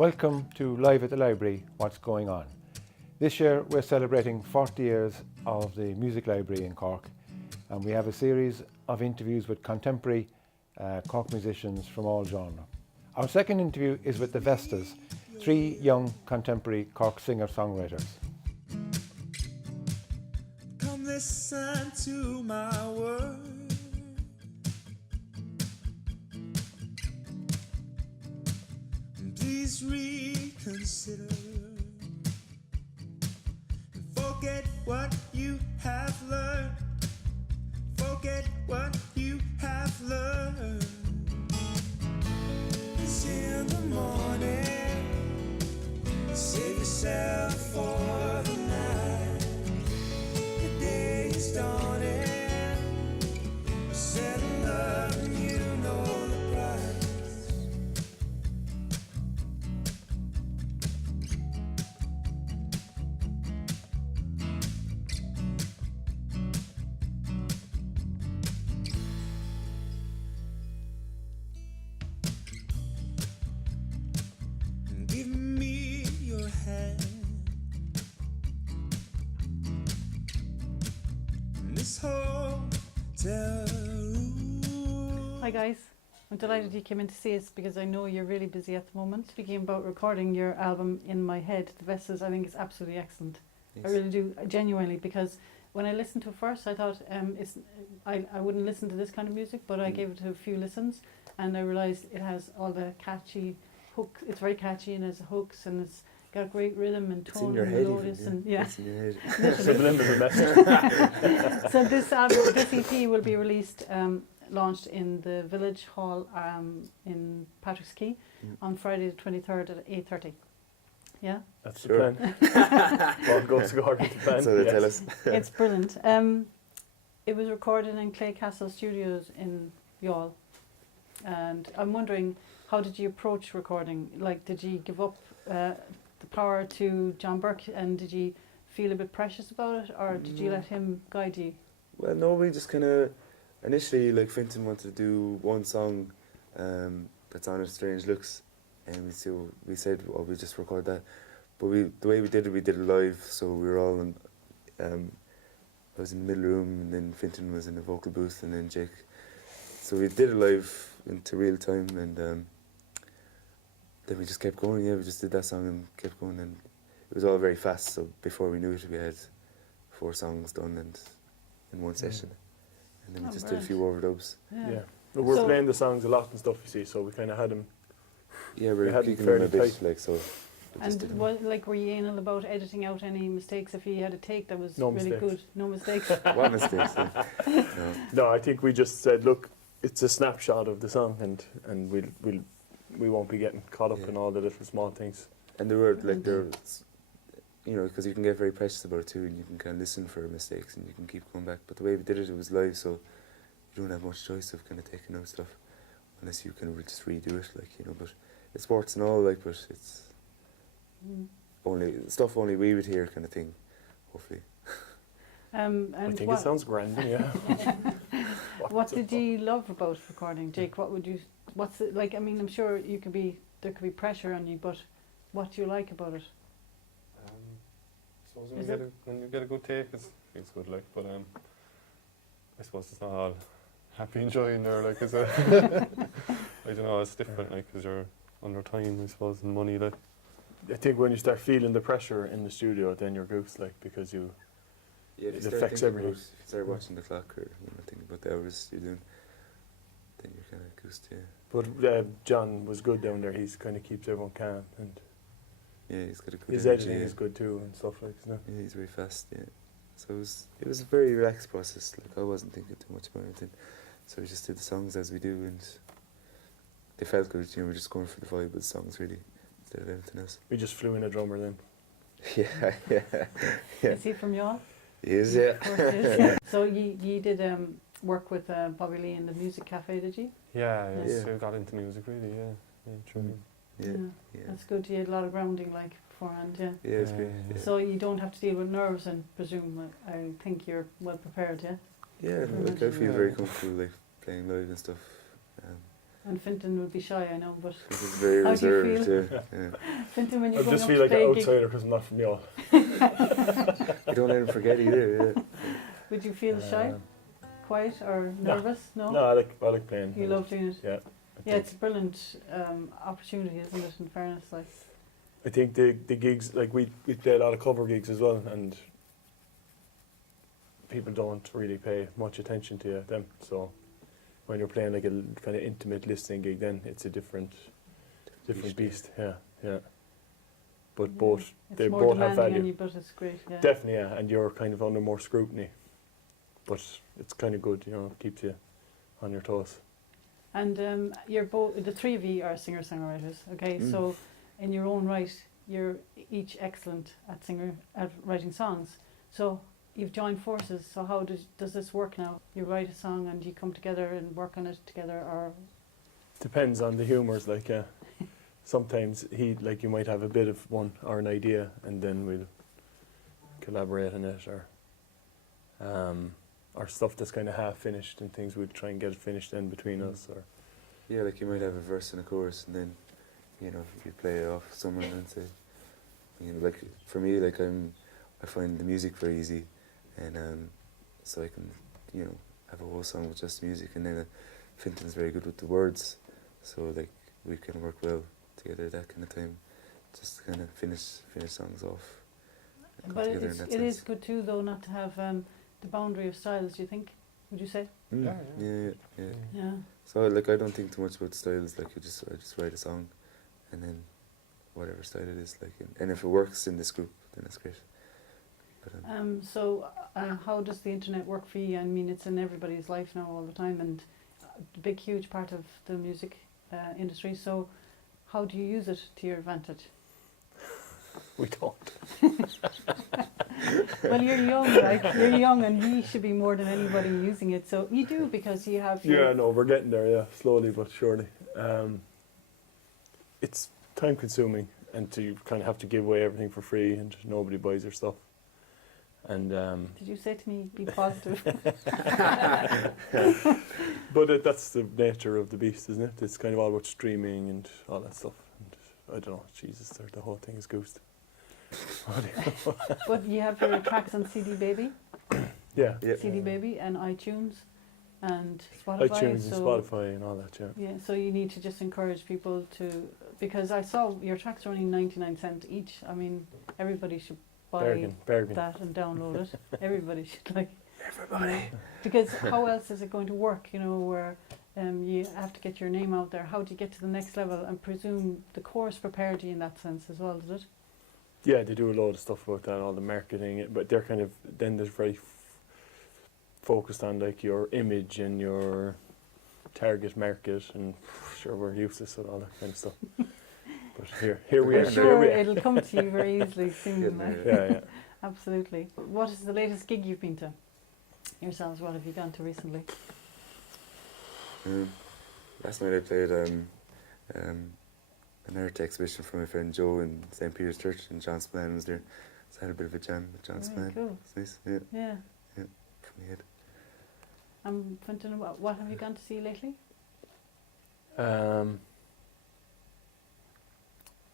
Welcome to Live at the Library, What's Going On. This year we're celebrating 40 years of the Music Library in Cork, and we have a series of interviews with contemporary Cork musicians from all genres. Our second interview is with the Vestas, three young contemporary Cork singer-songwriters. Come listen to my word. Please reconsider and forget what you have learned. Forget what you have learned. It's in the morning. Save yourself for the night. The day is dawning. Settle up and you know the price. Give me your hand. In this hotel room. Hi guys, I'm delighted you came in to see us because I know you're really busy at the moment. Speaking about recording your album In My Head, the Vestas, I think is absolutely excellent. Yes. I really do, genuinely, because when I listened to it first I thought I wouldn't listen to this kind of music, but I gave it a few listens and I realised it has all the catchy hooks. It's very catchy and has hooks and it's got great rhythm and It's in tone your and head melodious even, and It's in your head. Literally. So this album, this EP will be released, launched in the Village Hall in Patrick's Quay on Friday the 23rd at 8:30. Yeah, That's Sure. the plan. All goes according to plan. So they yes. tell us. it's brilliant. It was recorded in Clay Castle Studios in Youghal, and I'm wondering, how did you approach recording? Like, did you give up the power to John Burke, and did you feel a bit precious about it, or did you let him guide you? Well, no, we just kind of initially, like, Fintan wanted to do one song that's on it, Strange Looks, and so we said, oh, we'll just record that. But the way we did it live, so we were all in. I was in the middle room, and then Fintan was in the vocal booth, and then Jake. So we did it live into real time, and then we just kept going. Yeah, we just did that song and kept going, and it was all very fast. So before we knew it, we had 4 songs done and in one session, and then we Oh, just did a few overdubs. Yeah. But we're So- playing the songs a lot and stuff, you see, so we kind of had them. Yeah, We we're had keeping fairly them a bit, tight. like, so. We just did And them. were you anal about editing out any mistakes if you had a take that was No really mistakes. good? No mistakes. What mistakes? No. No, I think we just said, look, it's a snapshot of the song, and we won't be getting caught up Yeah. in all the little small things. And there were, like, you know, because you can get very precious about it too, and you can kind of listen for mistakes, and you can keep going back. But the way we did it, it was live, so you don't have much choice of kind of taking out stuff, unless you can just redo it, like, you know. But it sports and all, like, but it's only we would hear, kind of thing, hopefully. And I think what, it sounds grand, yeah. what did you love about recording, Jake? What's it like? I mean, I'm sure there could be pressure on you, but what do you like about it? Suppose Is when you get a good take, it's good, like, but I suppose it's not all happy and joy in there, like, is it? I don't know, it's different, like, because you're under time, I suppose, and money, like. I think when you start feeling the pressure in the studio, then you're goose, like, because Yeah, if It you start affects thinking everything. about- If you start watching the clock, or, you know, thinking about the hours you're doing, then you're kind of goosed, yeah. But John was good down there. He's kind of keeps everyone calm, and Yeah, he's got a good his energy, editing yeah. is good too, and stuff like that. Yeah, he's very fast, yeah. So it was a very relaxed process, like, I wasn't thinking too much about anything. So we just did the songs as we do, and they felt good, you know, we're just going for the vibe of the songs, really, instead of anything else. We just flew in a drummer then. Yeah, yeah. Is he from Youghal? He is, yeah. Of course he is, yeah. So you did work with Bobby Lee in the Music Cafe, did you? Yeah, Yeah. so I got into music, really, yeah, truly. Yeah, yeah. That's good. You had a lot of grounding, like, beforehand, yeah. Yeah, it's great. Yeah. Yeah, So you don't have to deal with nerves, and presume. I think you're well prepared, yeah. yeah, Very like, I much. feel very comfortable, like, playing live and stuff. And Fintan would be shy, I know, but This is very How do you reserved. feel? Yeah. Fintan, when I you're going just up feel to like play an a gig, outsider because I'm not from Yall. You don't let him forget either. Yeah. would you feel shy, quiet, or no. nervous? No. No, I like playing. You love doing it. Yeah. Yeah, it's a brilliant opportunity, isn't it? In fairness, like. I think the gigs, like we play a lot of cover gigs as well, and people don't really pay much attention to them. So when you're playing like a kind of intimate listening gig, then it's a different beast. Yeah, yeah. But both It's they more both have demanding on value. you, but it's great. Yeah. Definitely, yeah. And you're kind of under more scrutiny, but it's kind of good, keeps you on your toes. And you're both, the three of you are singer-songwriters. Okay, so in your own right, you're each excellent at writing songs. So you've joined forces. So how does this work now? You write a song and you come together and work on it together, or Depends on the humours, like sometimes you might have a bit of one or an idea, and then we'll collaborate on it, or stuff that's kind of half finished and things we'll try and get it finished in between us. Or Yeah, like you might have a verse and a chorus, and then you play it off someone and say, like for me, like I find the music very easy, and so I can have a whole song with just music, and then Fintan's very good with the words, so like we can work well together that kind of time, just to kind of finish songs off. Come but together in that it is sense. good too, though, not to have the boundary of styles. Do you think? Would you say? Yeah. Yeah. So like I don't think too much about styles. Like I just write a song, and then whatever style it is, like, and if it works in this group, then it's great. But, So how does the internet work for you? I mean, it's in everybody's life now all the time, and a big, huge part of the music industry. So how do you use it to your advantage? we don't. Well, you're young, right? You're young, and you should be more than anybody using it. So you do, because you have your... Yeah, no, we're getting there. Yeah, slowly but surely. It's time consuming, and you kind of have to give away everything for free, and nobody buys your stuff. And Did you say to me, be positive? but that's the nature of the beast, isn't it? It's kind of all about streaming and all that stuff. And I don't know, Jesus, the whole thing is goosed. But you have your tracks on CD Baby, Yeah, CD Baby, and iTunes, and Spotify. iTunes and Spotify and all that. Yeah. Yeah, so you need to just encourage people to, because I saw your tracks are only 99 cents each. I mean, everybody should buy Bargain. that and download it. Everybody should, like, everybody. because how else is it going to work? Where you have to get your name out there. How do you get to the next level? And presume the course prepared you in that sense as well, does it? Yeah, they do a lot of stuff about that, all the marketing, but they're kind of, then they're very focused on like your image and your target market, and sure, we're useless at all that kind of stuff. But here we are. I'm sure it'll come to you very easily soon. Yeah, Like. Yeah. Absolutely. What is the latest gig you've been to yourselves? What have you gone to recently? Last night I played an art exhibition for my friend Joe in St. Peter's Church, and John Spillane was there. So I had a bit of a jam with John Very Spillane. cool. It's nice, yeah, Yeah. from the head. Fintan, what have you gone to see lately?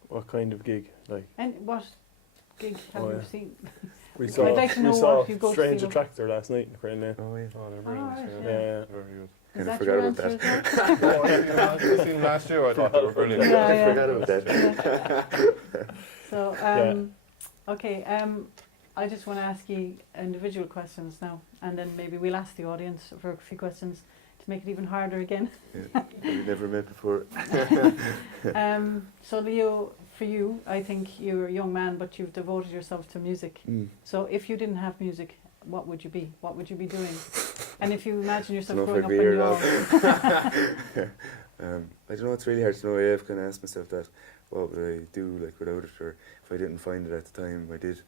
What kind of gig? Like And what gig have Oh, you yeah. seen? we I'd saw, like to know what you go to Strange see. Attractor last night in Crane Lane. Oh yeah. Oh, they're Oh, brilliant. right, yeah. yeah. Very good. Is Kinda that forgot your about answer that. as well? Oh, I seen them last year. I thought they were brilliant. Yeah, yeah. Forgot about that. So, okay, I just want to ask you individual questions now, and then maybe we'll ask the audience for a few questions to make it even harder again. Yeah, we've never met before. So Leo, for you, I think you're a young man, but you've devoted yourself to music. So if you didn't have music, what would you be? What would you be doing? And if you imagine yourself Don't know growing if up I'd be in here your I don't know, it's really hard to know. I've kind of asked myself that, what would I do like without it, or if I didn't find it at the time, I did.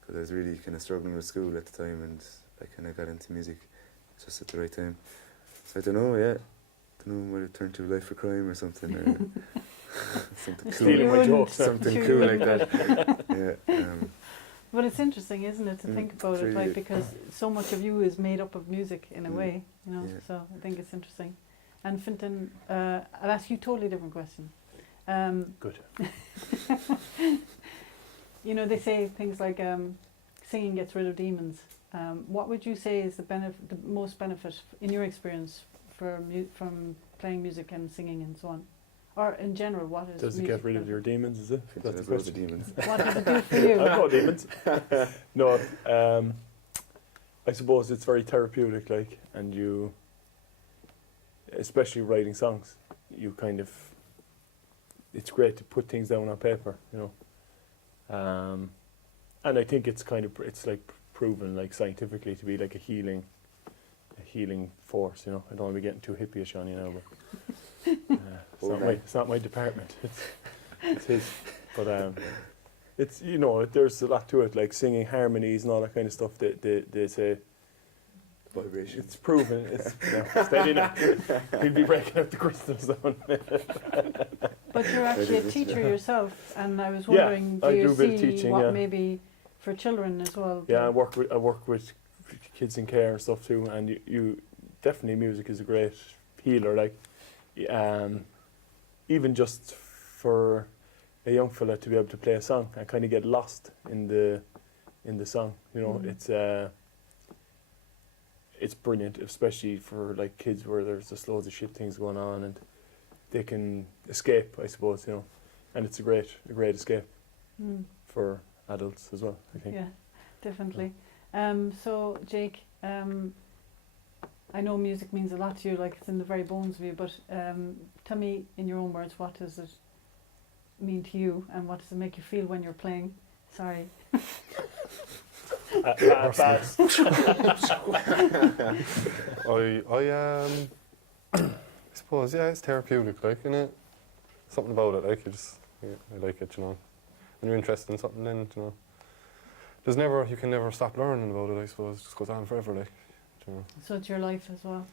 Because I was really kind of struggling with school at the time, and I kind of got into music just at the right time. So I don't know, I don't know, might have turned to Life for Crime or something, or something Stealing cool. my jokes. Something Sure cool you like wouldn't. that. Yeah. But it's interesting, isn't it, to think about it's it, like, really- because so much of you is made up of music in a Mm. way, Yeah. So I think it's interesting. And Fintan, I'll ask you a totally different question. Good. You know, they say things like singing gets rid of demons. What would you say is the most benefit in your experience from playing music and singing and so on? Or in general, what is Does it music get rid of your demons, is it? Fintan That's has the loads of question. demons. What does it do for you? I've no demons. No, I suppose it's very therapeutic, like, and you, especially writing songs, you kind of, it's great to put things down on paper, you know. And I think it's kind of, it's like proven, like scientifically, to be like a healing force, you know. I don't want to be getting too hippie-ish on you now, but it's not my department. It's his. But it's, you know, there's a lot to it, like singing harmonies and all that kind of stuff. They say Vibration. it's proven. It's steady now. He'll be breaking out the crystals down. But you're actually a teacher yourself, and I was Yeah, wondering, I do do you a bit of see teaching, what yeah. maybe for children as well? Yeah, I work with kids in care and stuff too, and you definitely, music is a great healer. Like, even just for a young fella to be able to play a song and kind of get lost in the song, you know, it's brilliant, especially for like kids where there's just loads of shit things going on and they can escape, I suppose, you know, and it's a great escape for adults as well, I think. Yeah, definitely. So, Jake, I know music means a lot to you, like it's in the very bones of you, but tell me in your own words, what does it mean to you and what does it make you feel when you're playing? Sorry. Bad. I suppose, yeah, it's therapeutic, like, innit? Something about it, like, I like it, you know. When you're interested in something, then, you know, you can never stop learning about it, I suppose. It just goes on forever, like, you know. So it's your life as well.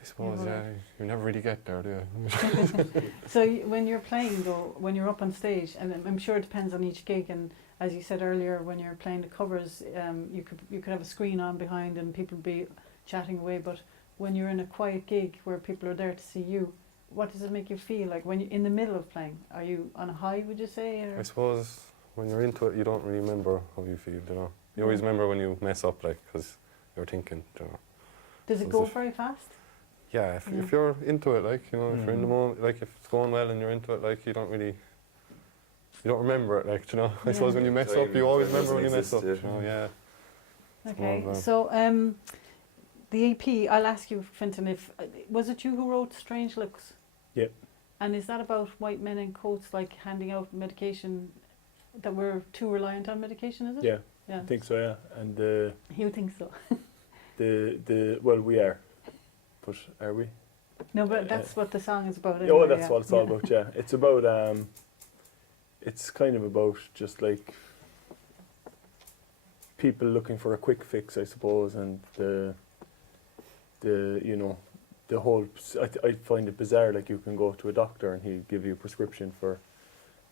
I suppose, Your yeah, life. you never really get there, do you? So when you're playing though, when you're up on stage, and I'm sure it depends on each gig, and as you said earlier, when you're playing the covers, you could have a screen on behind and people be chatting away, but when you're in a quiet gig where people are there to see you, what does it make you feel like when you're in the middle of playing? Are you on a high, would you say? Or? I suppose when you're into it, you don't really remember how you feel, you know. You always remember when you mess up, like, because you're thinking, you know. Does it go very fast? Yeah, if you're into it, like, you know, if you're in the moment, like, if it's going well and you're into it, like, you don't remember it, like, you know. I suppose when you mess up, you always remember when you mess up, you know, yeah. Okay, so the EP, I'll ask you, Fintan, if was it you who wrote Strange Looks? Yep. And is that about white men in coats, like handing out medication, that we're too reliant on medication, is it? Yeah, Yeah. I think so, yeah. And You think so? well, we are. But are we? No, but that's what the song is about. Oh, anyway, that's yeah. what it's all about, yeah. It's about, it's kind of about just like people looking for a quick fix, I suppose, and the you know, the whole, I find it bizarre, like you can go to a doctor and he'll give you a prescription for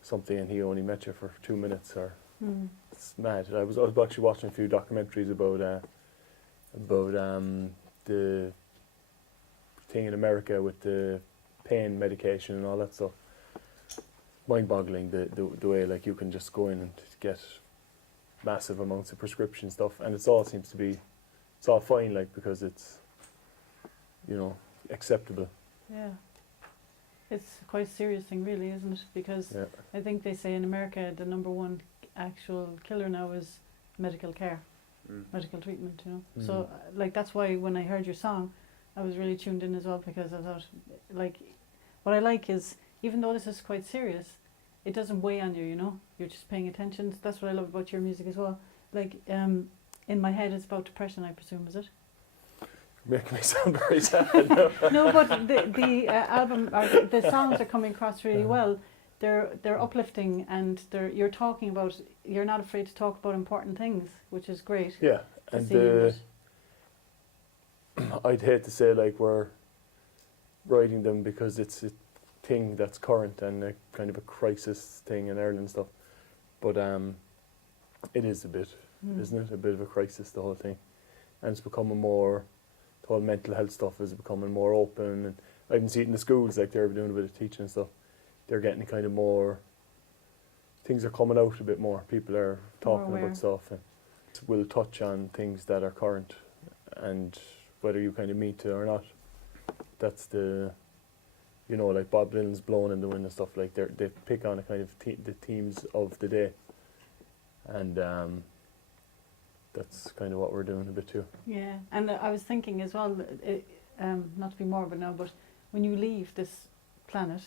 something and he only met you for 2 minutes, or it's mad. I was actually watching a few documentaries about the thing in America with the pain medication and all that stuff. Mind-boggling the way, like, you can just go in and get massive amounts of prescription stuff, and it's all fine, like, because it's, you know, acceptable. Yeah. It's quite a serious thing, really, isn't it? Because Yeah. I think they say in America the number one actual killer now is medical care, medical treatment, you know. So, like, that's why when I heard your song, I was really tuned in as well, because I thought, like, what I like is, even though this is quite serious, it doesn't weigh on you, you know. You're just paying attention. So that's what I love about your music as well. Like, in my head, it's about depression, I presume, is it? Make me sound very sad. No, but the album, or the songs are coming across really well. They're uplifting, and you're talking about. You're not afraid to talk about important things, which is great. Yeah, to and see in it. I'd hate to say like we're writing them because it's a thing that's current and a kind of a crisis thing in Ireland and stuff, but it is a bit, isn't it? A bit of a crisis, the whole thing, and it's becoming more. The whole mental health stuff is becoming more open, I can see it in the schools, like they're doing a bit of teaching and stuff. They're getting kind of more, things are coming out a bit more. People are talking aware. about stuff and will touch on things that are current and whether you kind of meet it or not. That's the, you know, like Bob Dylan's Blowing in the Wind and stuff, like they pick on a kind of the themes of the day. And that's kind of what we're doing a bit too. Yeah, and I was thinking as well, not to be morbid now, but when you leave this planet,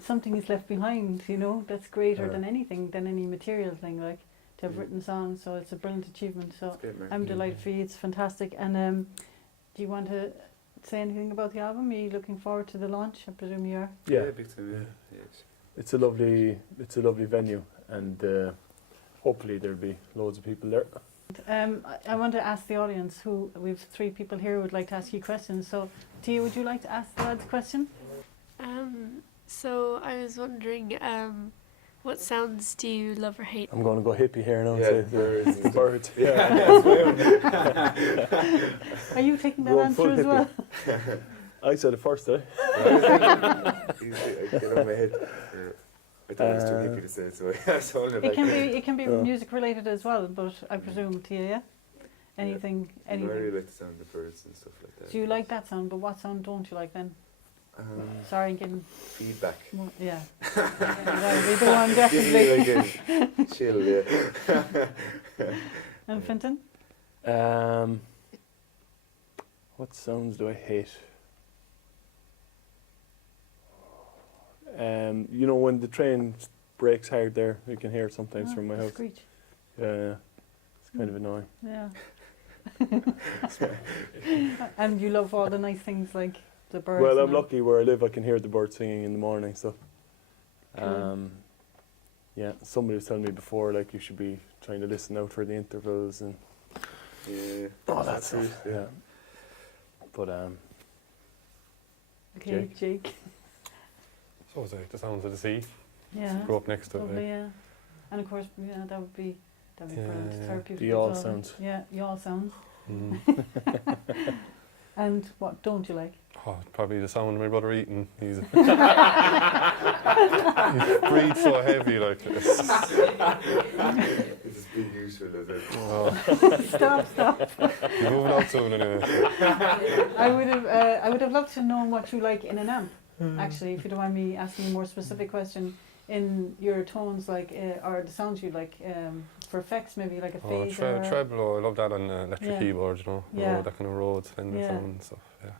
something is left behind, you know, that's greater than anything, than any material thing, like to have written songs, so it's a brilliant achievement. So I'm delighted for you, it's fantastic. And do you want to say anything about the album? Are you looking forward to the launch? I presume you are. Yeah, big time, yeah. it's a lovely venue, and hopefully there'll be loads of people there. I want to ask the audience, who we've 3 people here who would like to ask you questions. So, Tia, would you like to ask the lads a question? So I was wondering, what sounds do you love or hate? I'm going to go hippie here now. Yeah, and say birds. the birds. Are you taking that Going answer full as well? I said it first, eh? I get on my head. I thought it was too hippie to say it, so I told him. It can be music related as well, but I presume, Tia, yeah? Anything. I really like the sound of the birds and stuff like that. Do you like that sound, but what sound don't you like then? Sorry, I'm getting feedback. more, yeah. That would be the one, definitely. Chill, yeah. And Fintan? What sounds do I hate? You know, when the train brakes hard there, you can hear it sometimes from my house. Screech. Yeah, it's kind of annoying. Yeah. And you love all the nice things like the birds. Well, I'm and all. lucky where I live. I can hear the birds singing in the morning. So, Cool. yeah, somebody was telling me before, like you should be trying to listen out for the intervals and all that stuff. Yeah, but Okay, Jake. So it's like the sounds of the sea. Yeah. Grew up next to it. Lovely, Like. yeah. And of course, yeah, that would be brilliant. Yeah. Therapeutic. The as yawl well. sounds. Yeah, yawl sounds. Mm. And what don't you like? Oh, probably the sound of my brother eating. He breathes so heavy, like. It's just being useful, is it? Oh, Stop. you're moving out soon anyway. I would have loved to know what you like in an amp. Actually, if you don't mind me asking a more specific question, in your tones, like, or the sounds you like, for effects, maybe like a phaser. Treble, I love that on electric Yeah. keyboard, you know. Yeah. That kind of Rhodes, Fender Yeah. sound and stuff, yeah.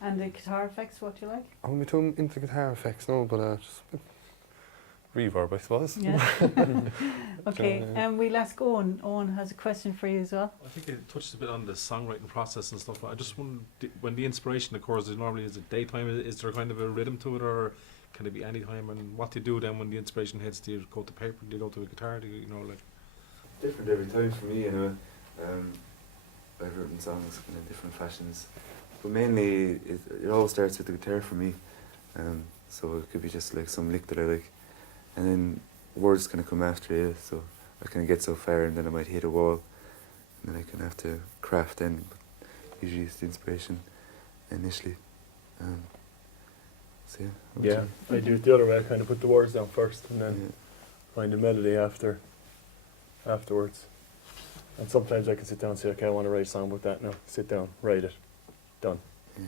And the guitar effects, what you like? I won't be too into guitar effects, no, but just a bit reverb, I suppose. Yeah. Okay, we'll ask Owen. Owen has a question for you as well. I think it touched a bit on the songwriting process and stuff. I just wonder, when the inspiration occurs, is it daytime? Is there kind of a rhythm to it, or can it be any time? And what do you do then when the inspiration hits? Do you go to paper? Do you go to a guitar? Do you know, like? Different every time for me, anyway. I've written songs in different fashions, but mainly it all starts with the guitar for me. So it could be just like some lick that I like, and then words kind of come after you. So I kind of get so far, and then I might hit a wall, and then I kind of have to craft then. But usually it's the inspiration initially. So yeah. what Yeah, I do it the other way. I kind of put the words down first and then find a melody afterwards. And sometimes I can sit down and say, okay, I want to write a song about that now. Sit down, write it, done. Yeah.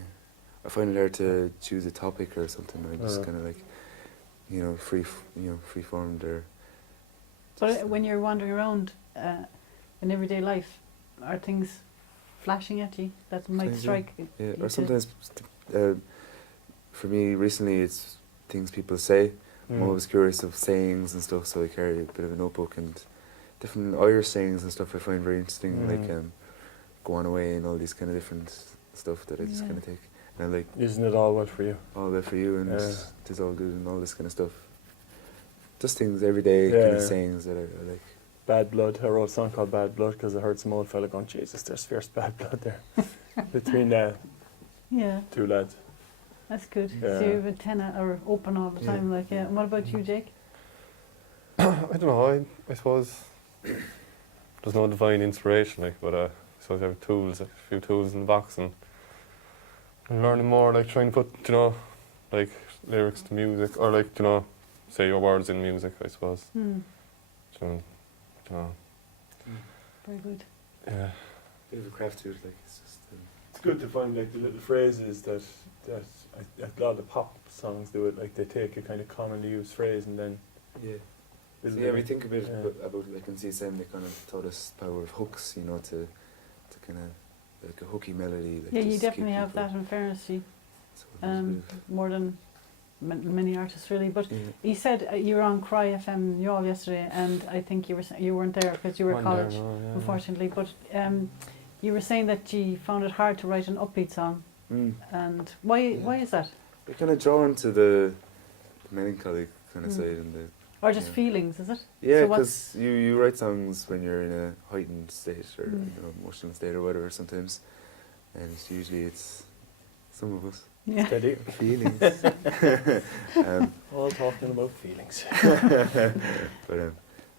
I find it hard to choose a topic or something. I just kind of like, free formed or. But when you're wandering around in everyday life, are things flashing at you that might Sometimes, strike? Yeah, you or to- sometimes, for me recently, it's things people say. I'm always curious of sayings and stuff, so I carry a bit of a notebook and different Irish sayings and stuff I find very interesting, like go on away and all these kind of different stuff that I just kind of take. And I like, Isn't it all well for you? all that for you and tis all good and all this kind of stuff. Just things, everyday kind of sayings that I like. Bad Blood. I wrote a song called Bad Blood because I heard some old fella going, Jesus, there's fierce bad blood there. Between Yeah, two lads. that's good. Yeah. So you have a tenor or open all the time, like, yeah. And what about you, Jake? I don't know, I suppose there's no divine inspiration, like, but I suppose I have a few tools in the box, and And learning more, like trying to put, like lyrics to music, or like, say your words in music, I suppose. Hmm. You know, Very good. yeah. Bit of a craft to it, like it's just. It's good to find like the little phrases that a lot of the pop songs do it. Like they take a kind of commonly used phrase and then. Yeah. build Yeah, it we in. think a bit Yeah. about like in CSM. They kind of taught us power of hooks, to kind of like a hooky melody. Like Yeah, you just keep definitely have people- that in fairness, you, So it was a bit more than many artists really. But of- you said you were on Cry FM Youall yesterday, and I think you weren't there because you were at college, unfortunately. But you were saying that you found it hard to write an upbeat song, and why is that? We're kind of drawn to the melancholy kind of Mm. side and the. Or just Yeah. feelings, is it? Yeah, So what's- because you write songs when you're in a heightened state or Mm. emotional state or whatever sometimes, and it's some of us Yeah. Steady. feelings. All talking about feelings. But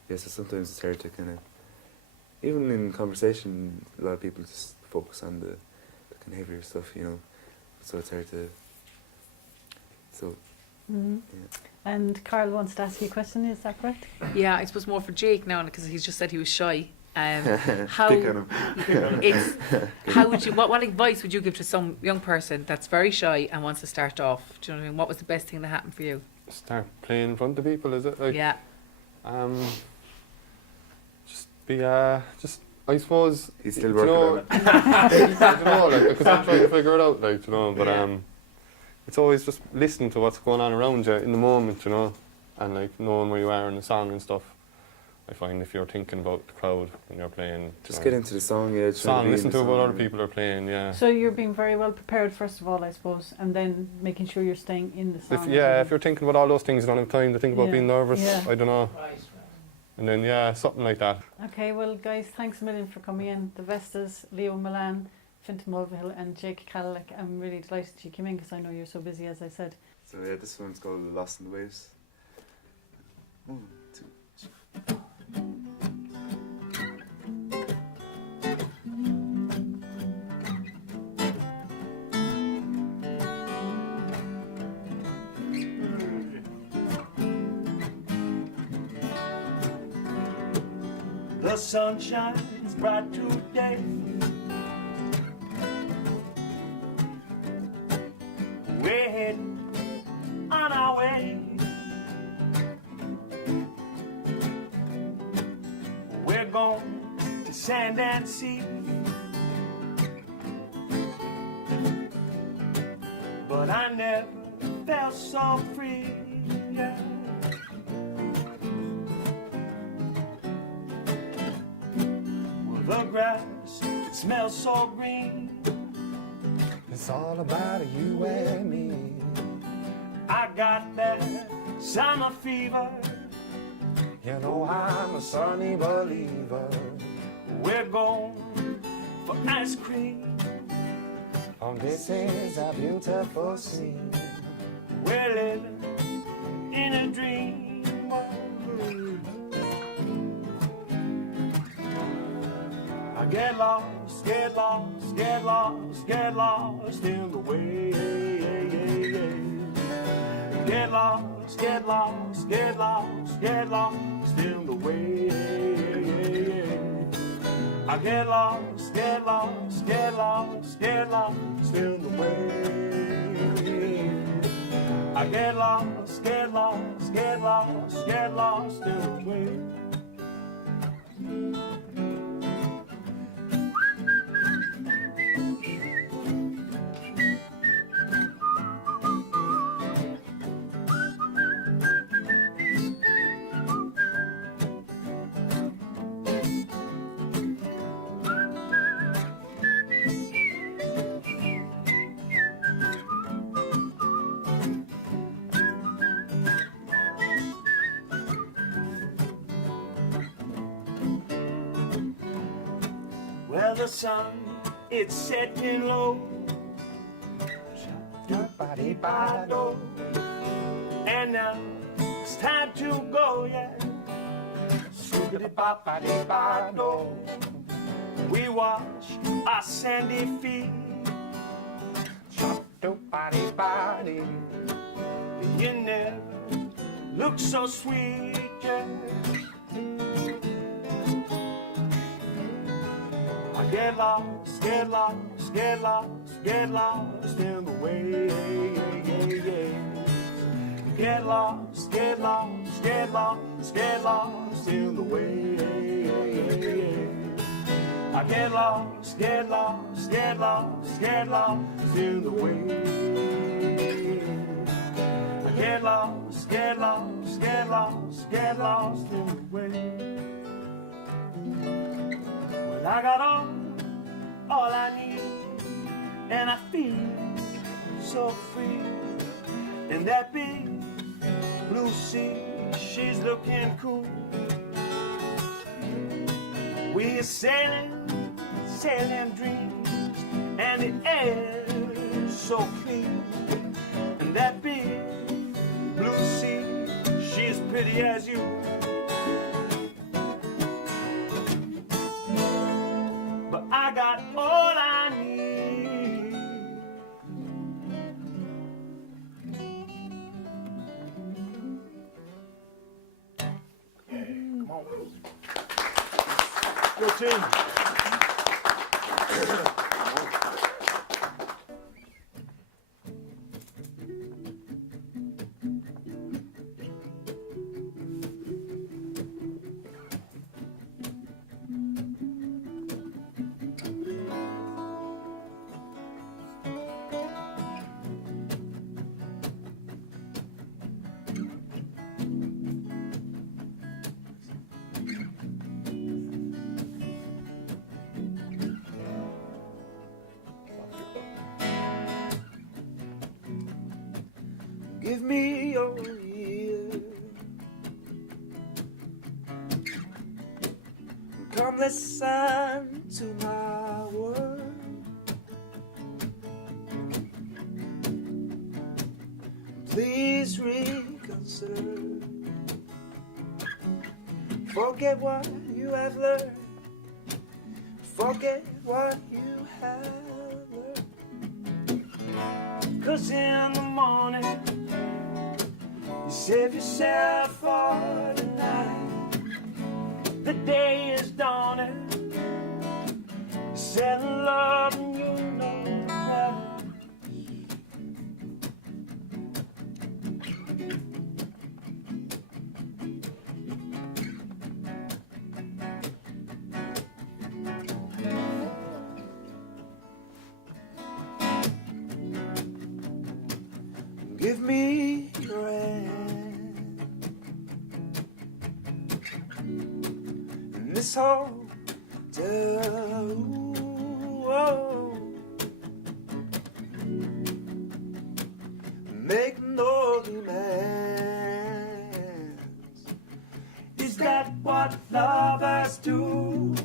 yeah, so sometimes it's hard to kind of, even in conversation, a lot of people just focus on the kind of heavier stuff, so it's hard to. So Mhm. yeah. And Carl wants to ask you a question. Is that correct? Yeah, I suppose more for Jake now because he's just said he was shy. How Pick on him. it's how would you what advice would you give to some young person that's very shy and wants to start off? Do you know what I mean? What was the best thing that happened for you? Start playing in front of people, is it? Like, Yeah. Just be, just, I suppose. He's still do you know, working on it. like, because I'm trying to figure it out, like, but Yeah. it's always just listening to what's going on around you in the moment, and like knowing where you are in the song and stuff. I find if you're thinking about the crowd when you're playing, Just get into the song, yeah. try song, be in listen the to what song, other people are playing, yeah. So you're being very well prepared first of all, I suppose, and then making sure you're staying in the song. If you're thinking about all those things, you don't have time to think about Yeah. being nervous. Yeah. I don't know. And then something like that. Okay, well, guys, thanks a million for coming in. The Vestas, Leo Mullane, Fintan Mulvihill, and Jake Kalilec. I'm really delighted you came in because I know you're so busy, as I said. So yeah, this one's called Lost in the Waves. 1, 2. The sun shines bright today. We're heading on our way. We're going to sand and sea. But I never felt so free. Yeah. The grass, it smells so green. It's all about you and me. I got that summer fever. You know I'm a sunny believer. We're going for ice cream. Oh, this is a beautiful scene. We're living in a dream. I get lost, get lost, get lost, get lost in the way. Get lost, get lost, get lost, get lost in the way. I get lost, get lost, get lost, get lost in the way. I get lost, get lost, get lost, get lost in the way. Well, the sun, it's setting low. And now it's time to go, yeah. We wash our sandy feet. body, body. You never look so sweet, yeah. I get lost, get lost, get lost, get lost in the way, Get lost, get lost, get lost, get lost in the way, I get lost, get lost, get lost, get lost in the way. I get lost, get lost, get lost, get lost in the way. Well, I got all I need, and I feel so free. And that big blue sea, she's looking cool. We are sailing, sailing dreams, and the air's so clean. And that big blue sea, she's pretty as you. But I got all I need. Come on. Go team. Give me your ear. Come listen to my word. Please reconsider. Forget what you have learned. Forget what you have learned. 'Cause in the morning you save yourself for the night. The day is dawning. You said love and you know that. Give me your hand in this hotel. Make no demands. Is that what lovers do?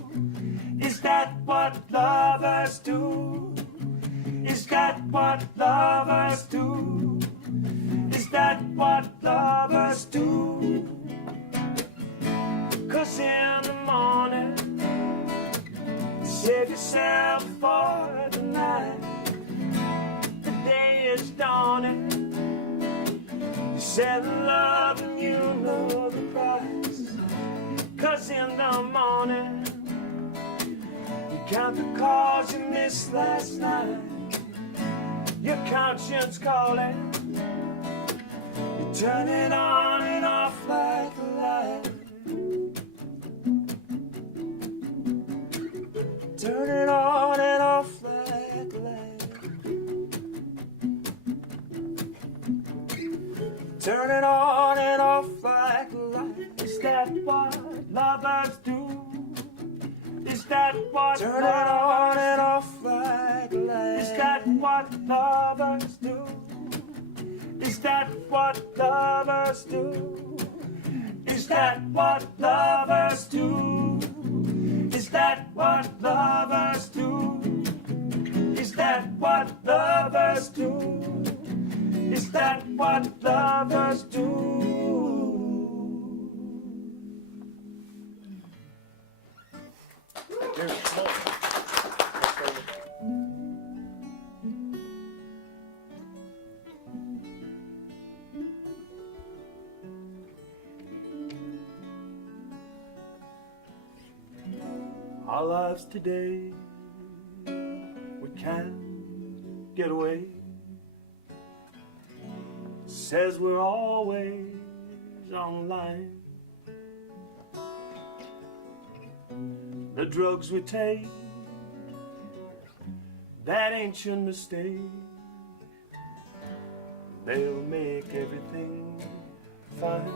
Is that what lovers do? Is that what lovers do? Is that what lovers do? 'Cause in the morning, save yourself for the night. The day is dawning. You said love and you know the price. 'Cause in the morning, you count the calls you missed last night. Your conscience calling. Turn it on and off like a light. Turn it on and off like a light. Turn it on and off like a light. Is that what lovers do? Is that what turn it on and off like a light? Is that what lovers do? Is that what lovers do? Is that what lovers do? Is that what lovers do? Is that what lovers do? Is that what lovers do? our lives today. We can't get away. Says we're always online. The drugs we take, that ancient mistake, they'll make everything fine.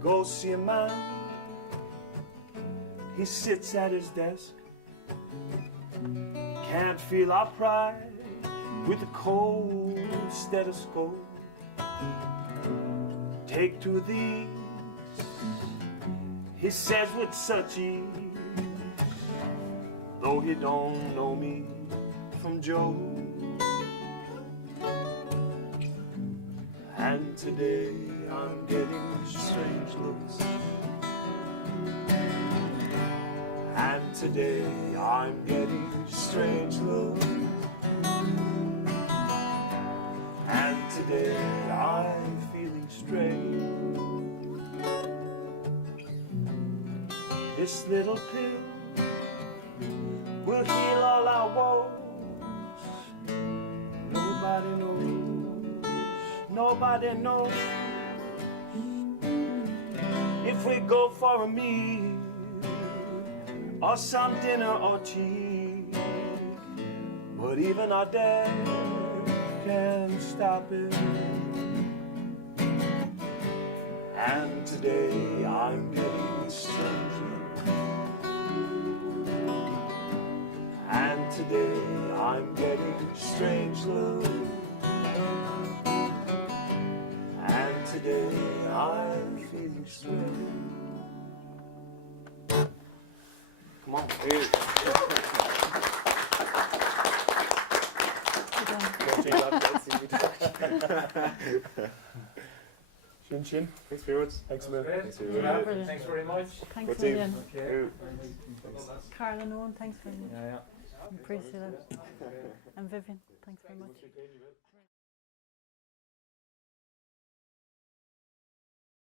Go see a man, he sits at his desk, can't feel our pride with a cold stethoscope. Take two of these, he says with such ease, though he don't know me from Joe. And today I'm getting strange looks. And today I'm getting strange looks. And today I'm feeling strange. This little pill will heal all our woes. Nobody knows, nobody knows. If we go for a meal or some dinner or tea, but even our dad can't stop it. And today I'm getting stranger. And today I'm getting strange love. And today I'm feeling strange. Come on. Well done. Shin. Thanks very much. Thanks a million. Thanks very much. Brilliant. Thanks very much. Thanks Good a team. million. Okay. Carl and Owen, thanks very much. Yeah. Appreciate it. And Vivian, thanks very much.